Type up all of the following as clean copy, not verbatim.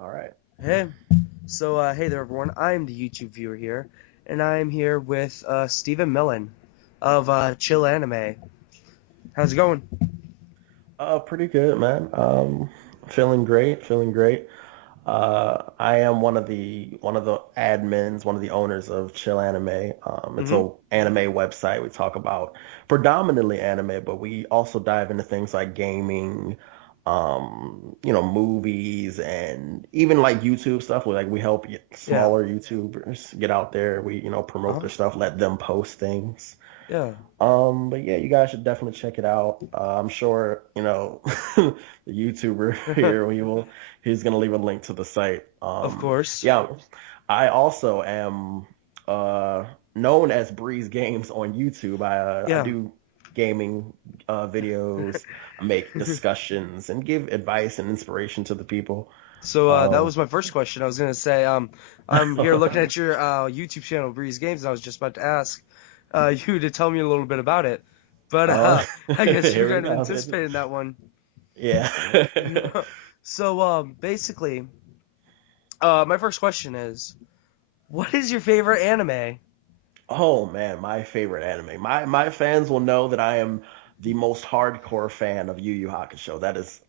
All right. Hey, hey there, everyone. I'm the YouTube viewer here, and I'm here with Stephen Millen of Chill Anime. How's it going? Pretty good, man. Feeling great, feeling great. I am one of the admins, one of the owners of Chill Anime. It's Mm-hmm. a anime website. We talk about predominantly anime, but we also dive into things like gaming, movies, and even like YouTube stuff. Where like we help Yeah. smaller YouTubers get out there. We promote Uh-huh. their stuff, let them post things. Yeah. But yeah, you guys should definitely check it out. I'm sure, the YouTuber here, he's gonna leave a link to the site. Of course. Yeah, I also am uh known as Breeze Games on YouTube. I Yeah. do gaming videos, I make discussions and give advice and inspiration to the people. So that Um, was my first question. I was gonna say, I'm here looking at your YouTube channel, Breeze Games, and I was just about to ask you to tell me a little bit about it, but I guess you here we kind of go. anticipated that one. Yeah. So basically, my first question is, what is your favorite anime? Oh man, my favorite anime. My fans will know that I am the most hardcore fan of Yu Yu Hakusho. That is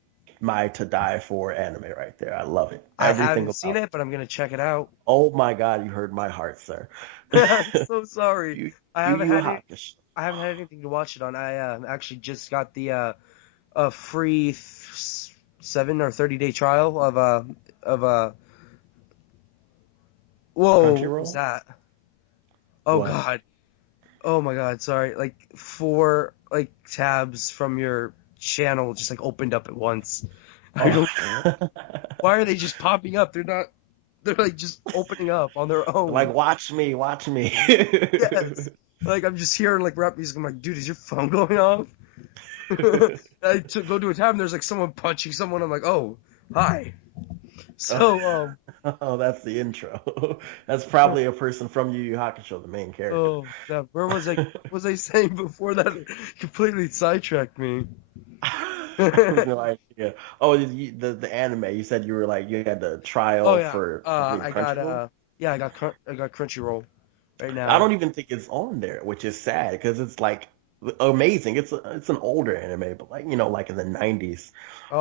my to die for anime right there. I love it. I Everything haven't seen about it. it, but I'm gonna check it out. Oh my God, you heard my heart, sir. I'm so sorry. I Yu haven't Yu had any, Hakusho. I haven't had anything to watch it on. I actually just got the a free 7 or 30 day trial of whoa, what was Crunchyroll? that? Oh What? God. Oh my God, sorry. Like four like tabs from your channel just like opened up at once. I Oh. don't know. Why are they just popping up? They're like just opening up on their Like own. watch me, watch me. Yes. Like I'm just hearing like rap music. I'm like, dude, is your phone going off? Go to a tab and there's like someone punching someone. I'm like, oh, hi. So Oh, that's the intro. That's probably a person from Yu Yu Hakusho, the main character. oh, yeah, where was I? What was I saying before that? Completely sidetracked me. I have no idea. Oh, the anime. You said you were like you had the Oh trial yeah. for I believe I got Crunchyroll. I got Crunchyroll right I now. don't even think it's on there, which is sad because it's like amazing. It's an older anime, but like like in the 90s,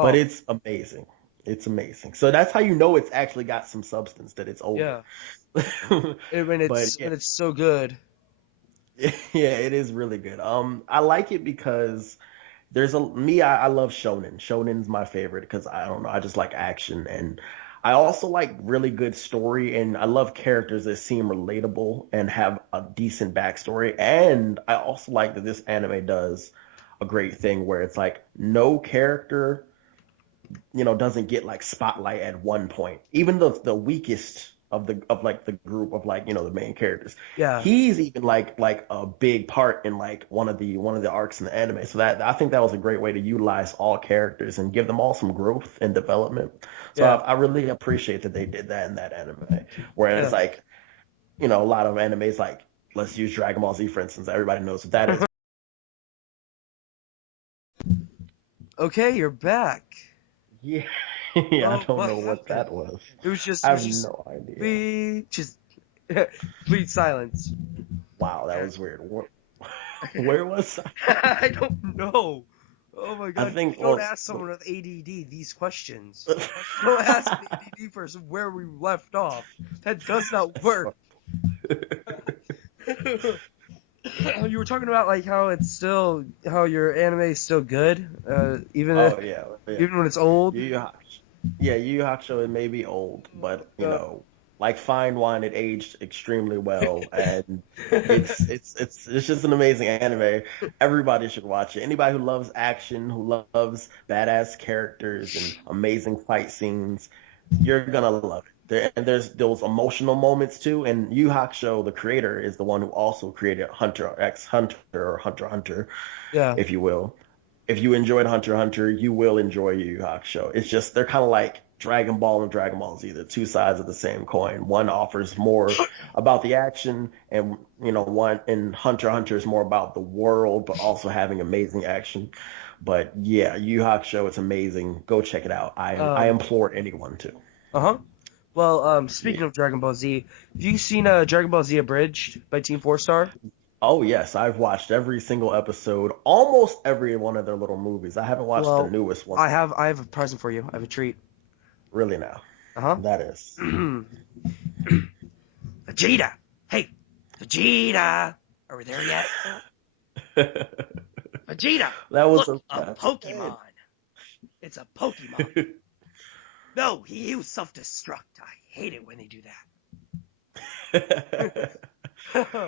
but Oh it's amazing. It's amazing. So that's how you know it's actually got some substance that it's older. yeah. When But yeah, it's so good. yeah, it is really good. I like it because there's a me. I love shonen. Shonen's my favorite because I don't know. I just like action, and I also like really good story, and I love characters that seem relatable and have a decent backstory. And I also like that this anime does a great thing where it's like no character doesn't get like spotlight at one point. Even the weakest of like the group of like the main characters, Yeah. he's even like a big part in like one of the arcs in the anime. So that I think that was a great way to utilize all characters and give them all some growth and development. So I, Yeah. I really appreciate that they did that in that anime. Whereas Yeah. like a lot of animes like let's use Dragon Ball Z for instance. Everybody knows what that is. Okay, you're back. Yeah, yeah. I Oh, don't what know what happened? that was. It I was have just no idea. we just complete silence. Wow, that Yeah. was weird. Where was I don't know. Oh my I God, you think, don't well, ask someone with ADD these questions. You don't ask an ADD person where we left off. That does not that's work. fu- You were talking about like how your anime is still good, oh yeah, yeah. even when it's old. Yu Yu Hakusho. Yeah, Yu Yu Hakusho, it may be old, Oh but my like fine wine, it aged extremely well, and God. it's just an amazing anime. Everybody should watch it. Anybody who loves action, who loves badass characters and amazing fight scenes, you're gonna love it. And there's those emotional moments too. And Yu Yu Hakusho, the creator, is the one who also created Hunter x Hunter or Hunter x Hunter, Yeah, if you will. If you enjoyed Hunter x Hunter, you will enjoy Yu Yu Hakusho. It's just they're kind of like Dragon Ball and Dragon Ball Z, the two sides of the same coin. One offers more about the action, and one in Hunter x Hunter is more about the world, but also having amazing action. But yeah, Yu Yu Hakusho, it's amazing. Go check it out. I um, implore anyone to. Uh-huh. Well, Yeah. speaking of Dragon Ball Z, have you seen Dragon Ball Z Abridged by Team Four Star? Oh yes, I've watched every single episode, almost every one of their little movies. I haven't watched the Well, newest one, I have a present for you. I have a treat. really now. Uh-huh. That is. Vegeta! Hey, Vegeta! Are we there yet? That Vegeta! was Look, a a Pokemon! It's a Pokemon! No, he used self-destruct. I hate it when they do that.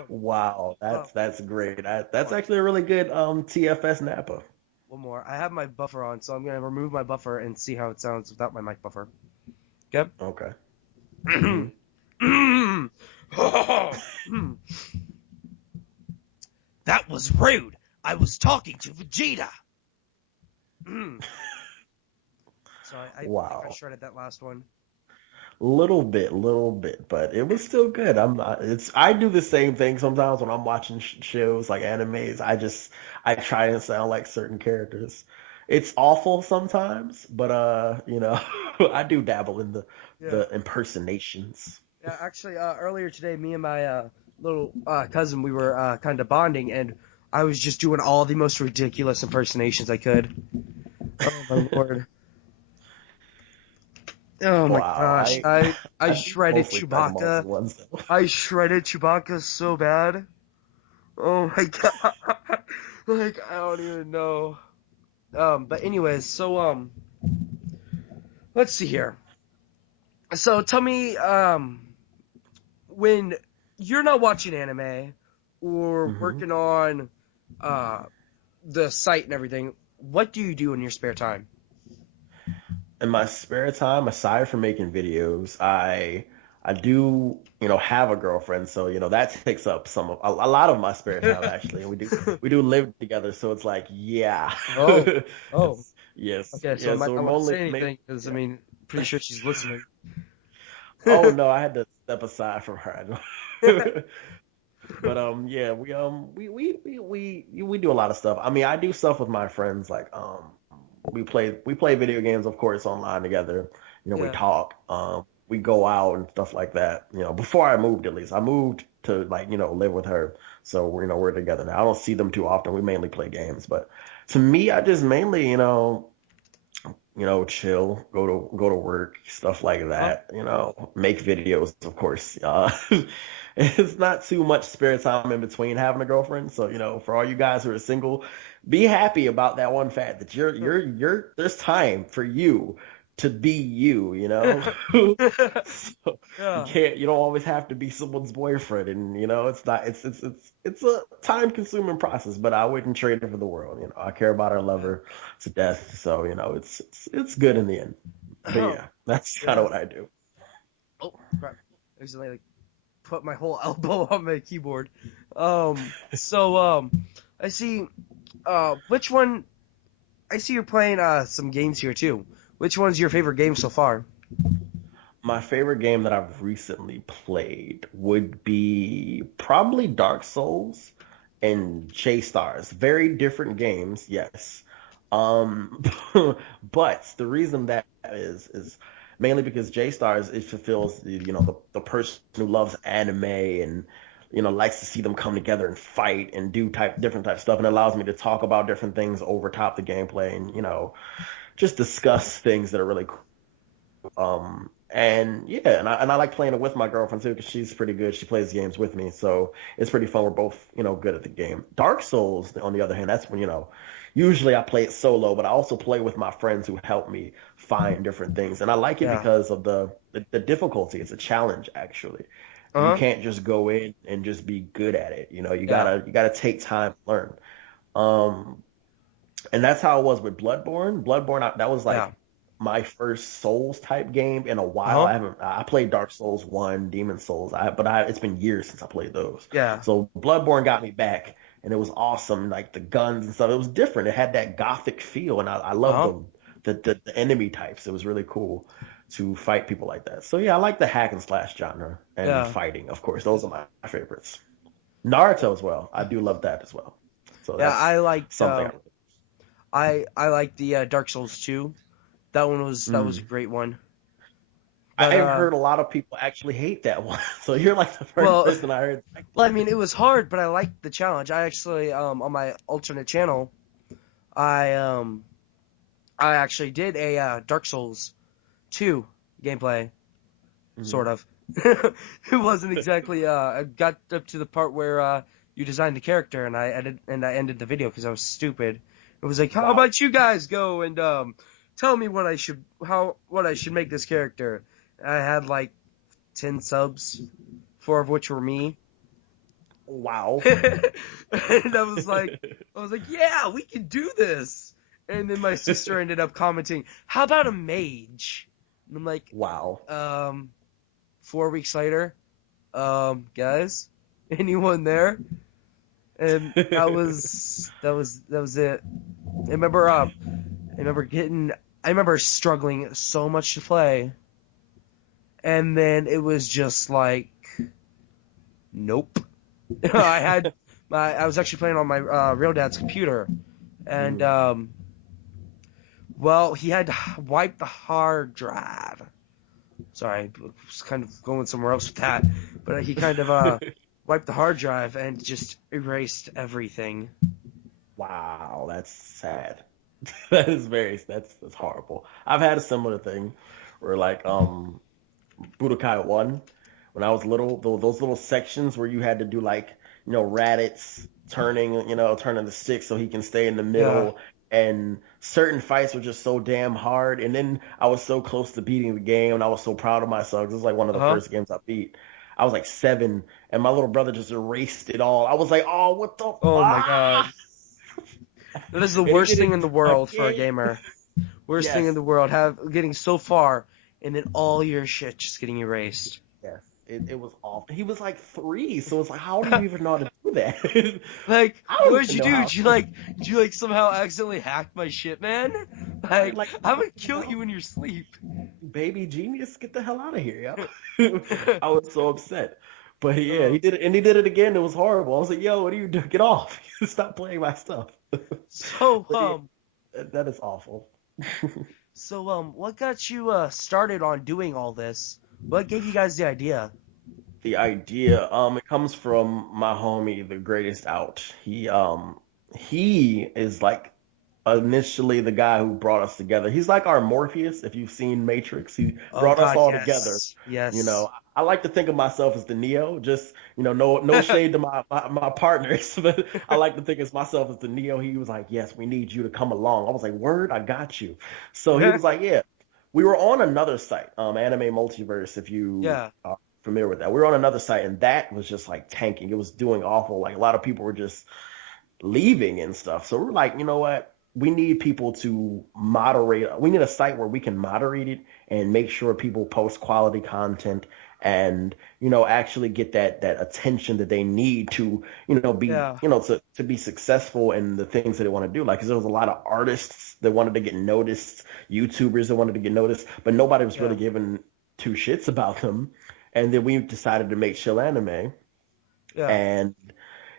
Wow, Oh, that's great. hold That's on. actually a really good TFS Nappa. One more. I have my buffer on, so I'm gonna remove my buffer and see how it sounds without my mic buffer. Okay? Okay. Hmm. That was rude. I was talking to Vegeta. So I think I Wow. shredded that last one. Little bit, but it was still good. I'm not, it's I do the same thing sometimes when I'm watching shows like animes. I try and sound like certain characters. It's awful sometimes, but I do dabble in Yeah. the impersonations. Yeah, actually, earlier today, me and my little cousin, we were kind of bonding, and I was just doing all the most ridiculous impersonations I could. Oh my lord! Oh my Wow, gosh! I I do shredded mostly Dragon Ball Z Chewbacca. ones though. I shredded Chewbacca so bad. Oh my god! Like I don't even know. But anyways, so let's see here. So tell me, when you're not watching anime or Hmm. working on uh the site and everything, what do you do in your spare time? In my spare time, aside from making videos, I do, have a girlfriend, so that takes up a lot of my spare time actually. And we do live together, so it's like, yeah. Oh, oh, It's yes, okay. So yeah, so I we're won't only say maybe anything because I yeah. mean, pretty sure she's listening. Oh no, I had to step aside from her. But yeah, we do a lot of stuff. I mean, I do stuff with my friends like we play video games, of course, online together. We Yeah. talk. We go out and stuff like that. Before I moved, at least I moved to like live with her, so we're together now. I don't see them too often. We mainly play games, but to me, I just mainly chill, go to work, stuff like Huh? that. Make videos, of course. It's not too much spare time in between having a girlfriend. So, for all you guys who are single, be happy about that one fact that there's time for you to be you. So Yeah. you don't always have to be someone's boyfriend, and it's not, it's a time consuming process, but I wouldn't trade it for the world. I care about her, love Yeah. her to death, so it's good in the end. But yeah, that's kind of Yeah. what I do. Oh crap! I accidentally like put my whole elbow on my keyboard. So I see. Which one? I see you're playing some games here too. Which one's your favorite game so far? My favorite game that I've recently played would be probably Dark Souls and J Stars. Very different games, yes. Um, but the reason that is mainly because J Stars, it fulfills the person who loves anime and likes to see them come together and fight and do different type stuff, and it allows me to talk about different things over top the gameplay and just discuss things that are really cool. And yeah, and I like playing it with my girlfriend too because she's pretty good. She plays games with me, so it's pretty fun. We're both good at the game. Dark Souls, on the other hand, that's when usually I play it solo, but I also play with my friends who help me find different things, and I like it Yeah. because of the difficulty. It's a challenge actually. You Uh huh. can't just go in and just be good at it. You Yeah. gotta take time to learn. Um, and that's how it was with Bloodborne. That was Yeah. like my first Souls type game in a Uh while. huh. I played Dark Souls 1, Demon Souls. It's been years since I played those. Yeah. So Bloodborne got me back and it was awesome. Like the guns and stuff. It was different. It had that gothic feel and I Uh loved huh. them. The enemy types. It was really cool to fight people like that. So yeah, I like the hack and slash genre and Yeah. fighting, of course. Those are my favorites. Naruto as well. I do love that as well. So Yeah. that's I liked something I liked the Dark Souls 2. That was a mm. great one. But I've heard a lot of people actually hate that one. So you're like the first well, person I heard like well, I it. mean, it was hard, but I liked the challenge. I actually on my alternate channel, I um I actually did a Dark Souls 2 gameplay, Mhm. sort of. It wasn't exactly. I got up to the part where you designed the character, and I ended the video because I was stupid. It was like, how Wow. about you guys go and tell me what I should make this character. I had like 10 subs, 4 of which were me. Wow. And I was like, yeah, we can do this. And then my sister ended up commenting, how about a mage? And I'm like, Wow. um, 4 weeks later, guys, anyone there? And that was it. I remember struggling so much to play, and then it was just like, nope. I was actually playing on my real dad's computer, and Mhm. well, he had to wipe the hard drive. Sorry, I was kind of going somewhere else with that, but he kind of wiped the hard drive and just erased everything. Wow, that's sad. That is that's horrible. I've had a similar thing where like Budokai 1 when I was little, those little sections where you had to do like, Raditz turning the stick so he can stay in the Yeah. middle, and certain fights were just so damn hard. And then I was so close to beating the game, and I was so proud of myself. This was like one of Uh the huh. first games I beat. I was like 7, and my little brother just erased it all. I was like, oh, what the Oh my fuck? god. That is the And he worst did thing it in the world for a again. gamer. Worst thing in Yes. the world. Have getting so far and then all your shit just getting erased. Yes, it was awful. He was like 3, so it's like, how do you even know how to do that? Like, I don't what did even you know do? how. Did you like somehow accidentally hack my shit, man? Right? Like, Like, I'm gonna you kill know, you in your sleep. baby genius, get the hell out of here, yo. I was so upset. But yeah, he Um, did it, and he did it again. It was horrible. I was like, yo, what are you doing? Get off. Stop playing my stuff. so But yeah, um, that is awful. what got you started on doing all this? What gave you guys the idea? The idea, it comes from my homie, the greatest out. He is like initially the guy who brought us together. He's like our Morpheus, if you've seen Matrix. He Oh brought us God, all together. yes, yes. I like to think of myself as the Neo, just, no shade to my partners, but I like to think of myself as the Neo. He was like, yes, we need you to come along. I was like, word, I got you. So he was like, yeah. We were on another site, Anime Multiverse, if you Yeah, are familiar with that. We were on another site, and that was just like tanking. It was doing awful. Like a lot of people were just leaving and stuff. So we're like, you know what? We need people to moderate. We need a site where we can moderate it and make sure people post quality content and, actually get that attention that they need to, be, yeah, to be successful in the things that they want to do. Like, 'cause there was a lot of artists that wanted to get noticed, YouTubers that wanted to get noticed, but nobody was really yeah, giving two shits about them. And then we decided to make Chill Anime. yeah. And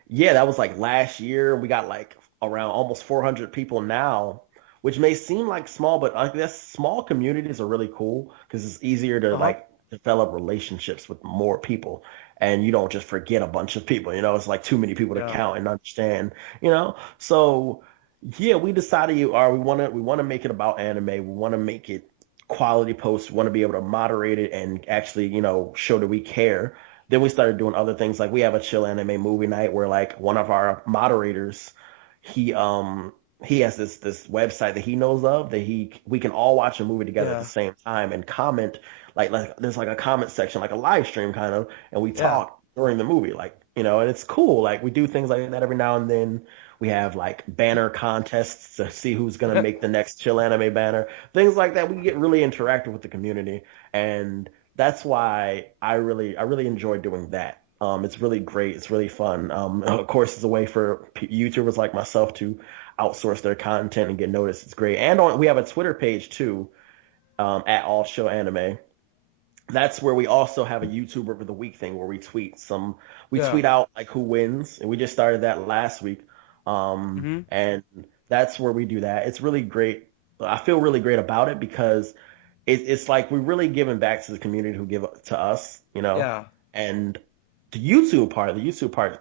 yeah, that was like last year. We got like around almost 400 people now, which may seem like small, but I guess small communities are really cool because it's easier to Uh huh. like develop relationships with more people. And you don't just forget a bunch of people, it's like too many people to Yeah, count and understand. So yeah, we decided we want to make it about anime. We want to make it quality posts. We want to be able to moderate it and actually, show that we care. Then we started doing other things, like we have a chill anime movie night where like one of our moderators, he um he has this website that he knows of that we can all watch a movie together at the yeah, same time and comment, like there's like a comment section, like a live stream kind of, and we yeah, talk during the movie, like, and it's cool. Like we do things like that every now and then. We have like banner contests to see who's gonna make the next chill anime banner, things like that. We get really interactive with the community, and that's why I really enjoy doing that. It's really great. It's really fun. Of course, it's a way for YouTubers like myself to outsource their content and get noticed. It's great. And we have a Twitter page too, at All Show Anime. That's where we also have a YouTuber of the week thing where we yeah. tweet out like who wins, and we just started that last week. And that's where we do that. It's really great. I feel really great about it because it's like we're really giving back to the community who give to us, you know. Yeah. And the YouTube part,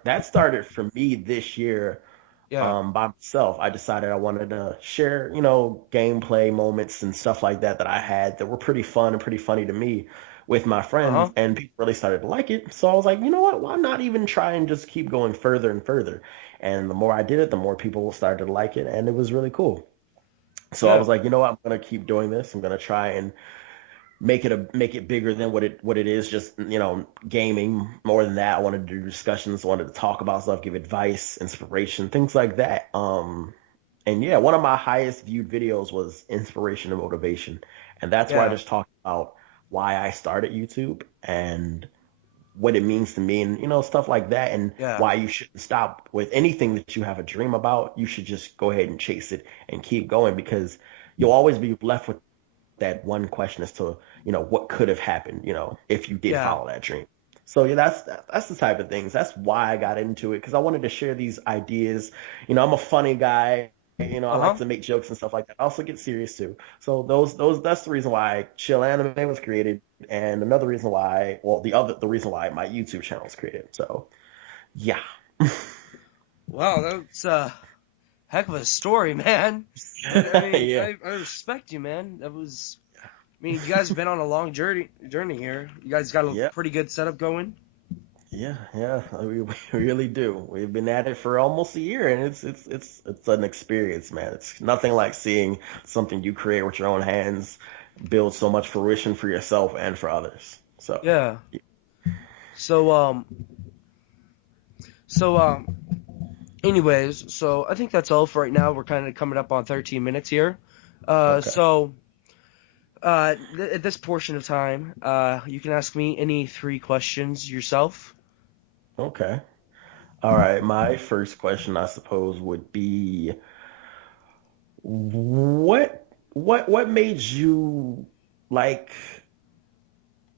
that started for me this year. Yeah. By myself, I decided I wanted to share, gameplay moments and stuff like that that I had that were pretty fun and pretty funny to me with my friends, Uh-huh. and people really started to like it. So I was like, you know what? Why not even try and just keep going further and further? And the more I did it, the more people started to like it, and it was really cool. So I Yeah. was like, you know what? I'm gonna keep doing this. I'm gonna try and make it bigger than what it is, just gaming. More than that, I wanted to do discussions, I wanted to talk about stuff, give advice, inspiration, things like that. And yeah, one of my highest viewed videos was inspiration and motivation, and that's where I Yeah. just talked about why I started YouTube and what it means to me, and stuff like that, and Yeah. why you shouldn't stop with anything that you have a dream about. You should just go ahead and chase it and keep going, because you'll always be left with that one question as to what could have happened, if you did Yeah. follow that dream. So yeah, that's the type of things. That's why I got into it, because I wanted to share these ideas. I'm a funny guy. I like Uh-huh. to make jokes and stuff like that. I also get serious too. So those that's the reason why Chill Anime was created, and another reason why, well, the reason why my YouTube channel was created. So yeah. Wow, that's a heck of a story, man. I mean, Yeah. I respect you, man. That was, I mean, you guys have been on a long journey here. You guys got a Yeah. pretty good setup going. Yeah, we really do. We've been at it for almost a year, and it's an experience, man. It's nothing like seeing something you create with your own hands build so much fruition for yourself and for others. So, Yeah. So so anyways, so I think that's all for right now. We're kind of coming up on 13 minutes here. okay, So at this portion of time, you can ask me any three questions yourself. okay, all right. My first question, I suppose, would be what made you like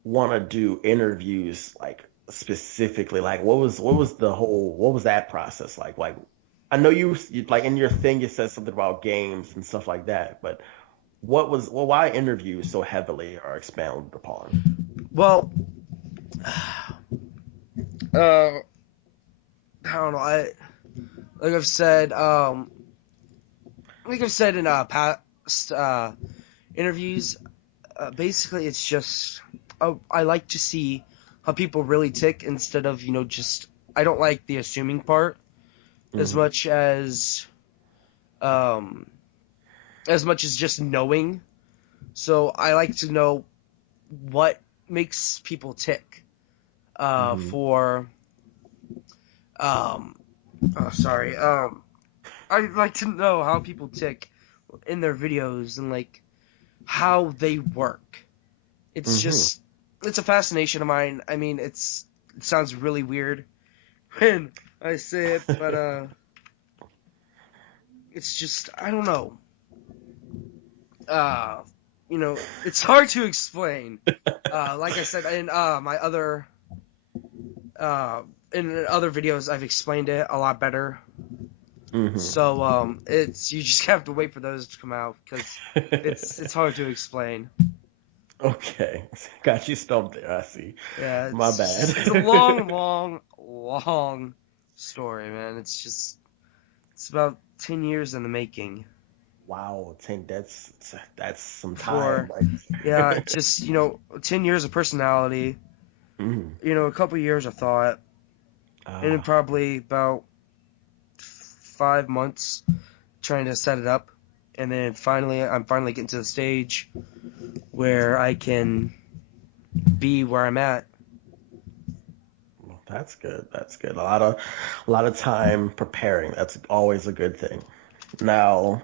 want to do interviews, like specifically, like what was that process like I know you like in your thing you said something about games and stuff like that, but why interviews so heavily are expounded upon? Well, uh, I don't know. Like I've said, like I've said in past interviews, basically it's just I like to see how people really tick instead of just I don't like the assuming part as Hmm. much um as just knowing. So I like to know what makes people tick. Hmm. For um, oh, sorry. I like to know how people tick in their videos and like how they work. It's Hmm. just it's a fascination of mine. I mean, it sounds really weird when I say it, but it's just I don't know. Uh, it's hard to explain. Like I said uh, in other videos, I've explained it a lot better. Hmm. So it's you just have to wait for those to come out because it's hard to explain. Okay, got you stumped there. I see. Yeah, My it's a long, bad. long, long story, man. It's about 10 years in the making Wow, 10, that's some time. before. Yeah, Like, just 10 years of personality. mhm. A couple years of thought, and then Ah, probably about 5 months trying to set it up, and then I'm finally getting to the stage where I can be where I'm at. well, that's good. That's good. A lot of time preparing. That's always a good thing. Now,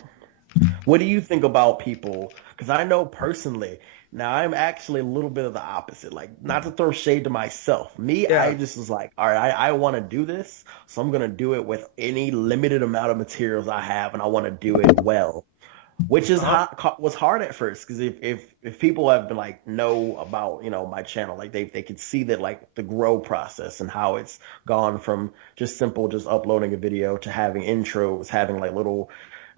what do you think about people? Because I know personally, now I'm actually a little bit of the opposite. Like, not to throw shade to myself. Me, I Yeah. just was like, all right, I want to do this, so I'm gonna do it with any limited amount of materials I have, and I want to do it well. Which is Uh huh. was hard at first, because if people have been like know about my channel, like they could see that, like, the grow process and how it's gone from just simple just uploading a video to having intros, having like little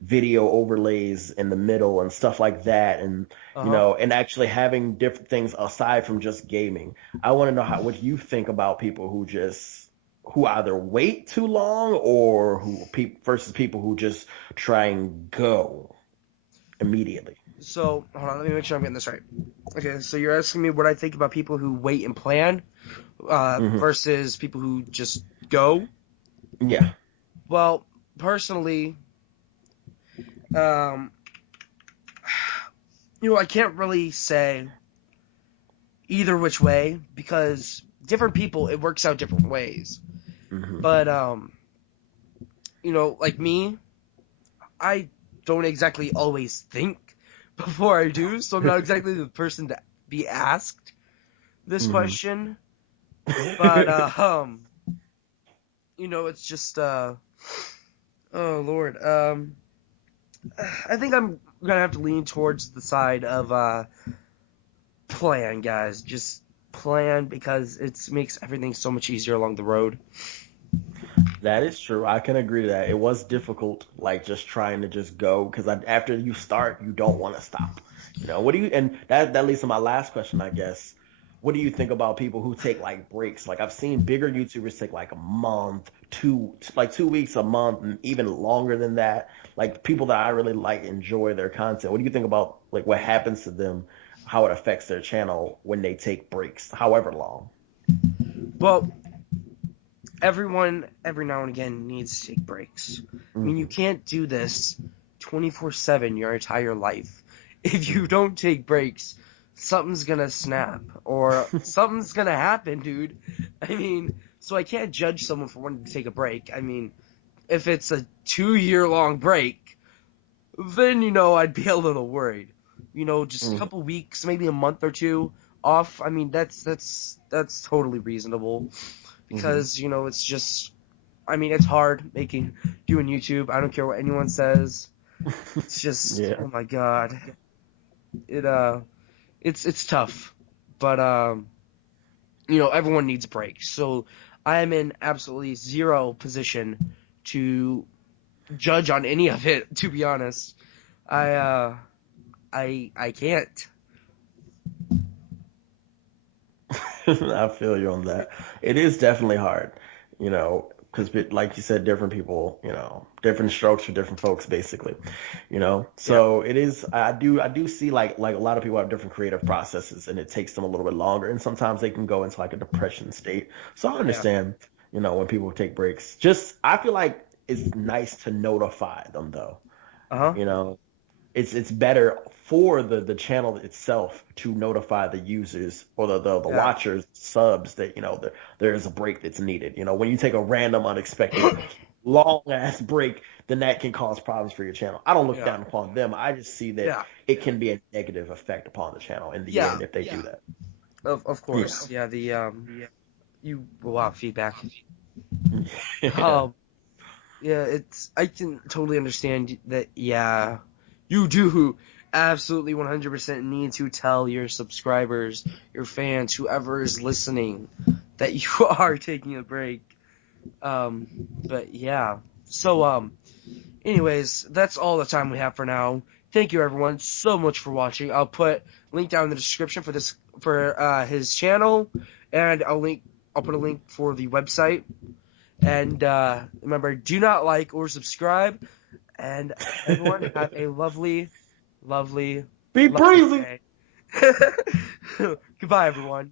video overlays in the middle and stuff like that, and Uh-huh. and actually having different things aside from just gaming. I want to know what you think about people who either wait too long or versus people who just try and go immediately. So, hold on, let me make sure I'm getting this right. Okay, so you're asking me what I think about people who wait and plan Hmm. versus people who just go. Yeah. Well, personally, um, I can't really say either which way because different people, it works out different ways. Hmm. But, like me, I don't exactly always think before I do, so I'm not exactly the person to be asked this Hmm. question. But, it's just, oh Lord, I think I'm gonna have to lean towards the side of plan, guys. Just plan because it makes everything so much easier along the road. That is true. I can agree to that. It was difficult, like just trying to just go, because after you start, you don't want to stop. What do you, and that leads to my last question, I guess. What do you think about people who take like breaks? Like I've seen bigger YouTubers take like a month, like 2 weeks, a month, and even longer than that. Like people that I really like enjoy their content. What do you think about like what happens to them, how it affects their channel when they take breaks, however long? Well, everyone every now and again needs to take breaks. I mean, you Hmm. can't do this 24/7 your entire life. If you don't take breaks, something's gonna snap or something's gonna happen, dude. I mean, so I can't judge someone for wanting to take a break. I mean, if it's a 2-year long break, then I'd be a little worried. Just a Hmm. couple weeks, maybe a month or two off. I mean, that's totally reasonable Hmm. because it's just. I mean, it's hard doing YouTube. I don't care what anyone says. It's just, Yeah. oh my god, it it's tough, but everyone needs breaks. So I am in absolutely zero position to judge on any of it. To be honest, I I can't. I feel you on that. It is definitely hard, because like you said, different people, different strokes for different folks, basically, Yeah, So it is. I do see like a lot of people have different creative processes, and it takes them a little bit longer, and sometimes they can go into like a depression state. So I yeah, understand, when people take breaks. Just I feel like it's nice to notify them though, uh huh, you know it's better for the channel itself to notify the users or the yeah, watchers subs that there's a break that's needed. When you take a random unexpected long ass break, then that can cause problems for your channel. I don't look yeah, down upon them. I just see that yeah, it can be a negative effect upon the channel in the yeah. end if they do that. Of Yeah. course, yeah. The you will have feedback. Yeah. Um, Yeah, I can totally understand that. Yeah, you do absolutely 100% need to tell your subscribers, your fans, whoever is listening, that you are taking a break. Um, but yeah. So anyways, that's all the time we have for now. Thank you everyone so much for watching. I'll put link down in the description for his channel, and I'll put a link for the website. And remember, do not like or subscribe. And everyone have a lovely, lovely, Be lovely breezy. day. Goodbye, everyone.